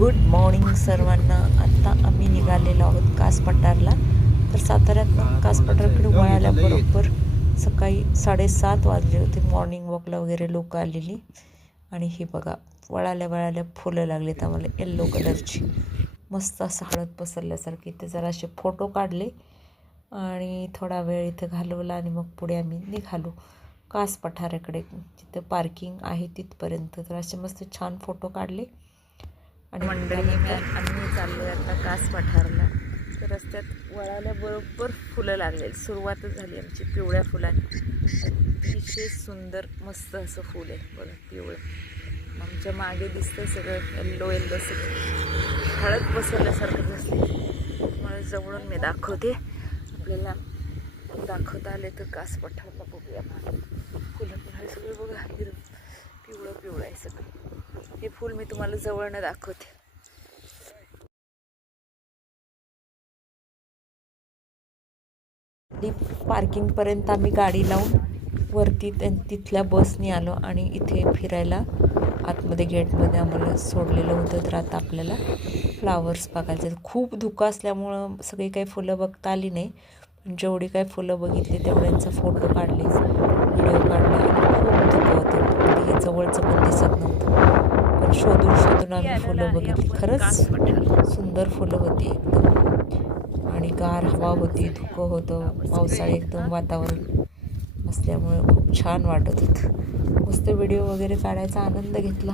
Good morning सर्वांना. आत्ता आम्ही निघालेलो आहोत कास पठारला. तर साताऱ्यातनं कास पठारकडे वळाल्याबरोबर सकाळी 7:30 वाजले होते. मॉर्निंग वॉकला वगैरे लोक आलेली. आणि हे बघा वळाल्या फुलं लागलेत आम्हाला येल्लो कलरची, मस्त असं हळद पसरल्यासारखे. इथे जरासे फोटो काढले आणि थोडा वेळ इथे घालवला आणि मग पुढे आम्ही निघालो कास पठाराकडे. जिथं पार्किंग आहे तिथपर्यंत. तर असे मस्त छान फोटो काढले आणि मंडळी आम्ही चाललो आहे आता कास पठारला. तर रस्त्यात वळाल्याबरोबर फुलं लागलेली, सुरुवातच झाली आमची पिवळ्या फुलांची. अतिशय सुंदर मस्त असं फुल आहे बघा, पिवळं. आमच्या मागे दिसतंय सगळं येल्लो सगळं हळद पसरल्यासारखं दिसते. मला जवळून मी दाखवते, आपल्याला दाखवता आले तर कास पठारला बघूया. फुलं पण सगळं बघा, पिवळं आहे सगळं. हे फूल मी तुम्हाला जवळनं दाखवते. पार्किंगपर्यंत आम्ही गाडी लावून वरती तिथल्या बसनी आलो आणि इथे फिरायला आतमध्ये गेटमध्ये आम्हाला सोडलेलं होतं. तर आता आपल्याला फ्लावर्स बघायचे. खूप धुकं असल्यामुळं सगळी काही फुलं बघता आली नाही, पण जेवढी काही फुलं बघितली तेवढ्यांचा फोटो काढले, व्हिडिओ काढला. खूप धुकं होतं, हे जवळचं पण दिसत नव्हतं, पण शोधून आम्ही फुलं बघितली. खरंच सुंदर फुलं होती एकदम, आणि गार हवा होती, धुकं होतं, पावसाळी एकदम वातावरण असल्यामुळे खूप छान वाटत होतं. मस्त व्हिडिओ वगैरे काढायचा आनंद घेतला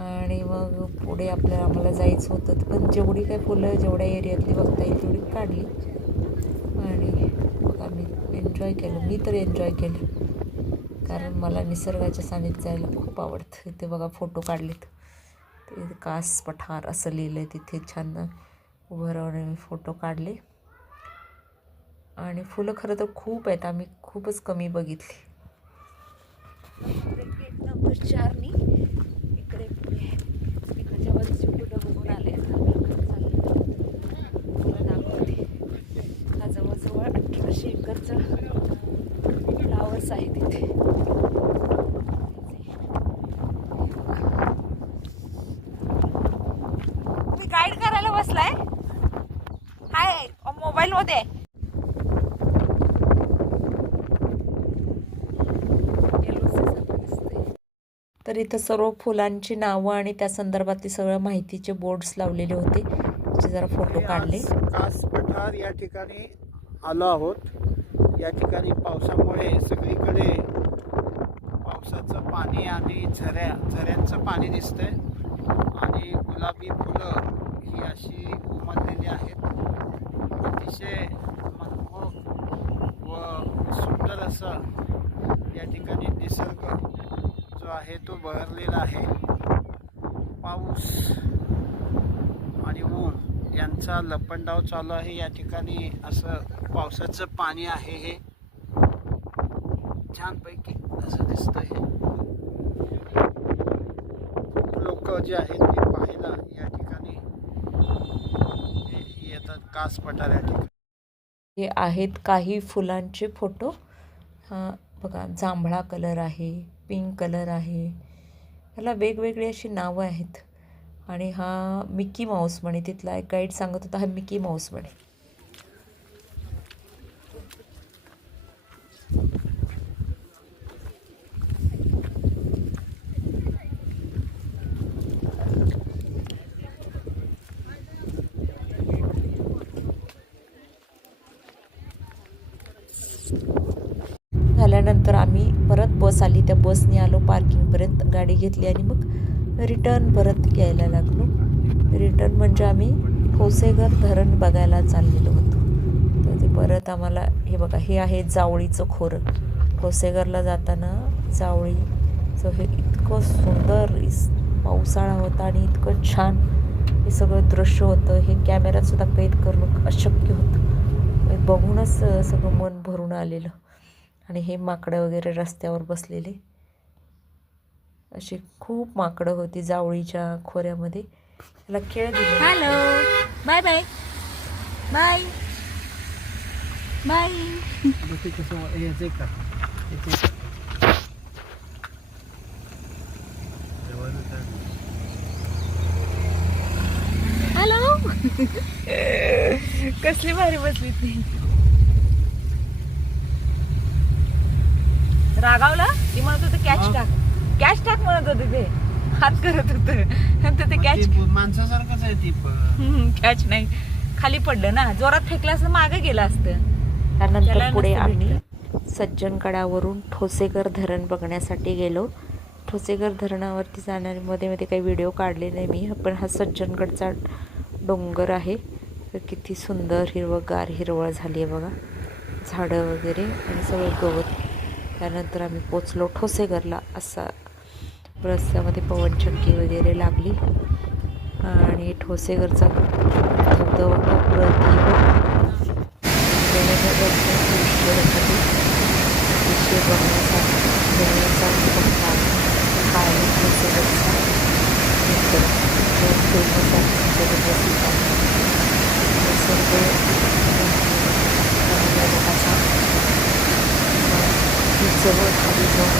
आणि मग पुढे आम्हाला जायचं होतं. पण जेवढी काही फुलं जेवढ्या एरियातली बघता येईल तेवढी काढली आणि मग आम्ही एन्जॉय केलं. मी तर एन्जॉय केलं, कारण मला निसर्गाच्या सानिध्यात जायला खूप आवडतं. इथे बघा फोटो काढलेत, ते कास पठार असं लिहिलं आहे तिथे. छान उभं राहून मी फोटो काढले. आणि फुलं खरं तर खूप आहेत, आम्ही खूपच कमी बघितली. गेट नंबर 4 इकडे पुढे इकडच्या बाजूची फुलं बघून आले. फुलं दाखवते. हा जवळजवळ 1800 एकरचा फ्लावर्स आहे तिथे. तुम्ही गाईड करायला बसलाय? हाय, मोबाईल मध्ये. तर इथं सर्व फुलांची नावं आणि त्या संदर्भातली सगळं माहितीचे बोर्ड्स लावलेले होते, त्याचे जरा फोटो काढले. कास पठार या ठिकाणी आलो आहोत. या ठिकाणी पावसामुळे सगळीकडे पावसाचं पाणी आणि झऱ्यांचं पाणी दिसतंय आणि गुलाबी फुलं ही अशी उमललेली आहेत. अतिशय मनमोहक व सुंदर असं या ठिकाणी निसर्ग जो आहे तो बहरलेला आहे. पाऊस आणि ऊन यांचा लपंडाव चालू आहे. या ठिकाणी असं पावसाचं पाणी आहे, हे छानपैकी असं दिसतंय. लोक जे आहेत ते पाहायला या ठिकाणी येतात कास पठार या ठिकाणी. हे आहेत काही फुलांचे फोटो. हा बघा, जांभळा कलर आहे, पिंक कलर आहे, ह्याला वेगवेगळी अशी नावं आहेत. आणि हा मिकी माऊस म्हणे, तिथला एक गाईड सांगत होता हा मिकी माऊस म्हणे. झाल्यानंतर आम्ही परत बस आली, त्या बसने आलो पार्किंगपर्यंत, गाडी घेतली आणि मग रिटर्न परत यायला लागलो. रिटर्न म्हणजे आम्ही ठोसेघर धरण बघायला चाललेलो होतो. तर ते परत आम्हाला हे बघा, हे आहे जावळीचं खोरं. ठोसेघरला जाताना जावळीचं हे इतकं सुंदर पावसाळा होता आणि इतकं छान हे सगळं दृश्य होतं. हे कॅमेऱ्यातसुद्धा कैद करणं अशक्य होतं, बघूनच सगळं मन भरून आलेलं. आणि हे माकडं वगैरे रस्त्यावर बसलेले, अशी खूप माकडं होती जावळीच्या खोऱ्यामध्ये. त्याला खेळ दिले. Hello, bye bye bye bye. कसली भारी बसली ती. रागावला ती म्हणत होते कॅच टाक, कॅच टाक म्हणत होते ते, हात करत होत ते कॅच. माणसासारखंच आहे ती पण. कॅच नाही, खाली पडलं ना, जोरात फेकलं असतं मागे गेलं असतं. त्यानंतर त्याला पुढे नसतं आम्ही भेटलं. सज्जनगडावरून ठोसेघर धरण बघण्यासाठी गेलो. ठोसेघर धरणावरती जाण्यामध्ये मध्ये काही व्हिडिओ काढले नाही मी, पण हा सज्जनगडचा डोंगर आहे. तर किती सुंदर हिरवगार हिरवळ झाली आहे बघा, झाडं वगैरे आणि सगळं गवत. त्यानंतर आम्ही पोचलो ठोसेघरला. असा रस्त्यामध्ये पवनचक्की वगैरे लागली आणि ठोसेघरचा धबधबा अप्रतिम अतिशय बघण्याचा हा आहे ठोसेघरचा निसर्ग. जो फेमस आहे, जगप्रसिद्ध आहे. निसर्ग असा जवळ खाली जाऊन